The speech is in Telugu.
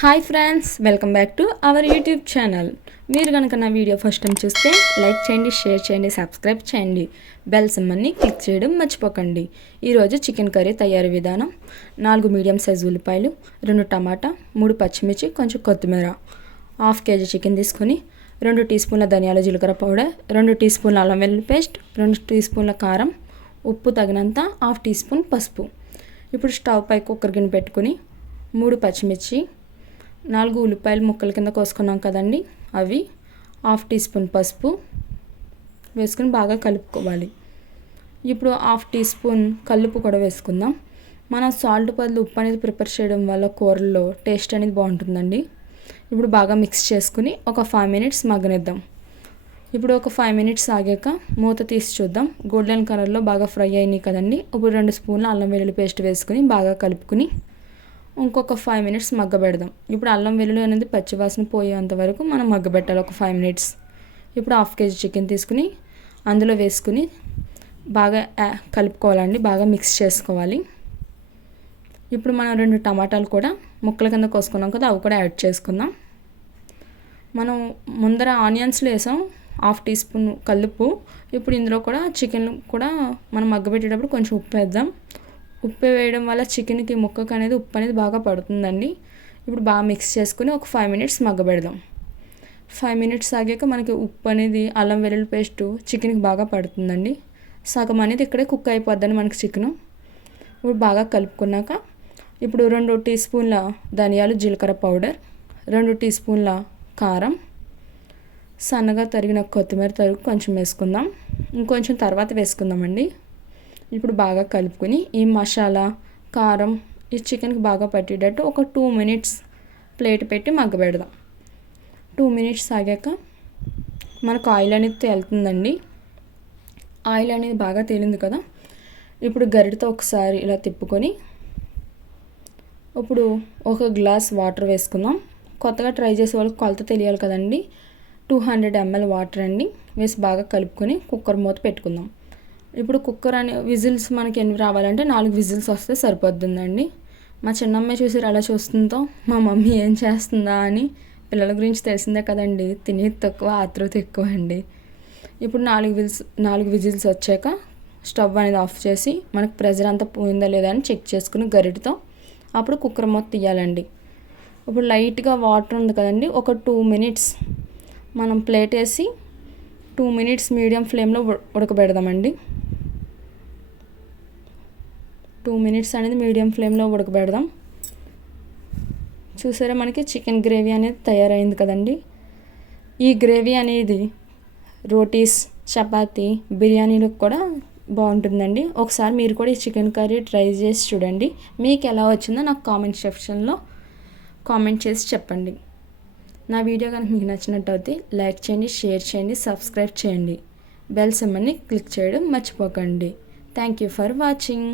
Hi friends welcome back to our YouTube channel మీరు కనుక నా వీడియో ఫస్ట్ టైం చూస్తే లైక్ చేయండి షేర్ చేయండి సబ్స్క్రైబ్ చేయండి. బెల్ సిమ్మని క్లిక్ చేయడం మర్చిపోకండి. ఈరోజు చికెన్ కర్రీ తయారీ విధానం నాలుగు మీడియం సైజు ఉల్లిపాయలు రెండు టమాటా మూడు పచ్చిమిర్చి కొంచెం కొత్తిమీర. హాఫ్ కేజీ చికెన్ తీసుకొని రెండు టీ స్పూన్ల ధనియాల జీలకర్ర పౌడర్ రెండు టీ స్పూన్ల అల్లం వెల్లుల్లి పేస్ట్ రెండు టీ స్పూన్ల కారం ఉప్పు తగినంత హాఫ్ టీ స్పూన్ పసుపు. ఇప్పుడు స్టవ్ పై కుక్కర్ గిన్నె పెట్టుకుని మూడు పచ్చిమిర్చి నాలుగు ఉల్లిపాయలు ముక్కల కింద కోసుకున్నాం కదండి. అవి హాఫ్ టీ స్పూన్ పసుపు వేసుకుని బాగా కలుపుకోవాలి. ఇప్పుడు హాఫ్ టీ స్పూన్ కల్లుపు కూడా వేసుకుందాం. మనం సాల్ట్ బదులు ఉప్పు అనేది ప్రిపేర్ చేయడం వల్ల కూరల్లో టేస్ట్ అనేది బాగుంటుందండి. ఇప్పుడు బాగా మిక్స్ చేసుకుని ఒక ఫైవ్ మినిట్స్ మగ్గనిద్దాం. ఇప్పుడు ఒక ఫైవ్ మినిట్స్ ఆగాక మూత తీసి చూద్దాం. గోల్డెన్ కలర్లో బాగా ఫ్రై అయినాయి కదండి. ఇప్పుడు రెండు స్పూన్ల అల్లం వెల్లుల్లి పేస్ట్ వేసుకుని బాగా కలుపుకుని ఇంకొక ఫైవ్ మినిట్స్ మగ్గబెడదాం ఇప్పుడు అల్లం వెల్లుల్లి అనేది పచ్చివాసన పోయేంత వరకు మనం మగ్గబెట్టాలి ఒక ఫైవ్ మినిట్స్ ఇప్పుడు హాఫ్ కేజీ చికెన్ తీసుకుని అందులో వేసుకుని బాగా కలుపుకోవాలండి. బాగా మిక్స్ చేసుకోవాలి. ఇప్పుడు మనం రెండు టమాటాలు కూడా ముక్కల కింద కోసుకున్నాం కదా అవి కూడా యాడ్ చేసుకుందాం. మనం ముందర ఆనియన్స్లో వేసాం హాఫ్ టీ స్పూన్ కల్లుప్పు. ఇప్పుడు ఇందులో కూడా చికెన్ కూడా మనం మగ్గబెట్టేటప్పుడు కొంచెం ఉప్పు వేద్దాం. ఉప్పు వేయడం వల్ల చికెన్కి ముక్కకు అనేది ఉప్పు అనేది బాగా పడుతుందండి. ఇప్పుడు బాగా మిక్స్ చేసుకుని ఒక ఫైవ్ మినిట్స్ మగ్గబెడదాం ఫైవ్ మినిట్స్ ఆగాక మనకి ఉప్పు అనేది అల్లం వెల్లుల్లి పేస్ట్ చికెన్కి బాగా పడుతుందండి. సగం అనేది ఇక్కడే కుక్ అయిపోద్దని మనకి చికెన్. ఇప్పుడు బాగా కలుపుకున్నాక ఇప్పుడు రెండు టీ స్పూన్ల ధనియాలు జీలకర్ర పౌడర్ రెండు టీ స్పూన్ల కారం సన్నగా తరిగిన కొత్తిమీర తరుగు కొంచెం వేసుకుందాం. ఇంకొంచెం తర్వాత వేసుకుందామండి. ఇప్పుడు బాగా కలుపుకొని ఈ మసాలా కారం ఈ చికెన్కి బాగా పట్టేటట్టు ఒక టూ మినిట్స్ ప్లేట్ పెట్టి మగ్గబెడదాం టూ మినిట్స్ ఆగాక మనకు ఆయిల్ అనేది తేలుతుందండి. ఆయిల్ అనేది బాగా తేలింది కదా. ఇప్పుడు గరిటతో ఒకసారి ఇలా తిప్పుకొని ఇప్పుడు ఒక గ్లాస్ వాటర్ వేసుకుందాం. కొత్తగా ట్రై చేసే వాళ్ళకి కొలత తెలియాలి కదండి. టూ హండ్రెడ్ ఎంఎల్ వాటర్ అండి. వేసి బాగా కలుపుకొని కుక్కర్ మూత పెట్టుకుందాం. ఇప్పుడు కుక్కర్ అనే విజిల్స్ మనకి ఎన్ని రావాలంటే నాలుగు విజిల్స్ వస్తే సరిపోతుందండి. మా చిన్నమ్మాయి చూసి అలా చూస్తుందో మా మమ్మీ ఏం చేస్తుందా అని పిల్లల గురించి తెలిసిందే కదండి. తినేది తక్కువ ఆతృత ఎక్కువ అండి. ఇప్పుడు నాలుగు విజిల్స్ నాలుగు విజిల్స్ వచ్చాక స్టవ్ అనేది ఆఫ్ చేసి మనకు ప్రెజర్ అంతా పోయిందా లేదా అని చెక్ చేసుకుని గరిటతో అప్పుడు కుక్కర్ మొత్తం తీయాలండి. ఇప్పుడు లైట్గా వాటర్ ఉంది కదండి ఒక టూ మినిట్స్ మనం ప్లేట్ వేసి టూ మినిట్స్ మీడియం ఫ్లేమ్లో ఉడకబెడదామండి. టూ మినిట్స్ అనేది మీడియం ఫ్లేమ్లో ఉడకబెడదాం. చూసారా మనకి చికెన్ గ్రేవీ అనేది తయారైంది కదండి. ఈ గ్రేవీ అనేది రోటీస్ చపాతి బిర్యానీలకు కూడా బాగుంటుందండి. ఒకసారి మీరు కూడా ఈ చికెన్ కర్రీ ట్రై చేసి చూడండి. మీకు ఎలా వచ్చిందో నాకు కామెంట్ సెక్షన్లో కామెంట్ చేసి చెప్పండి. నా వీడియో కనుక మీకు నచ్చినట్టయితే లైక్ చేయండి షేర్ చేయండి సబ్స్క్రైబ్ చేయండి. బెల్ సిమ్మని క్లిక్ చేయడం మర్చిపోకండి. Thank you for watching.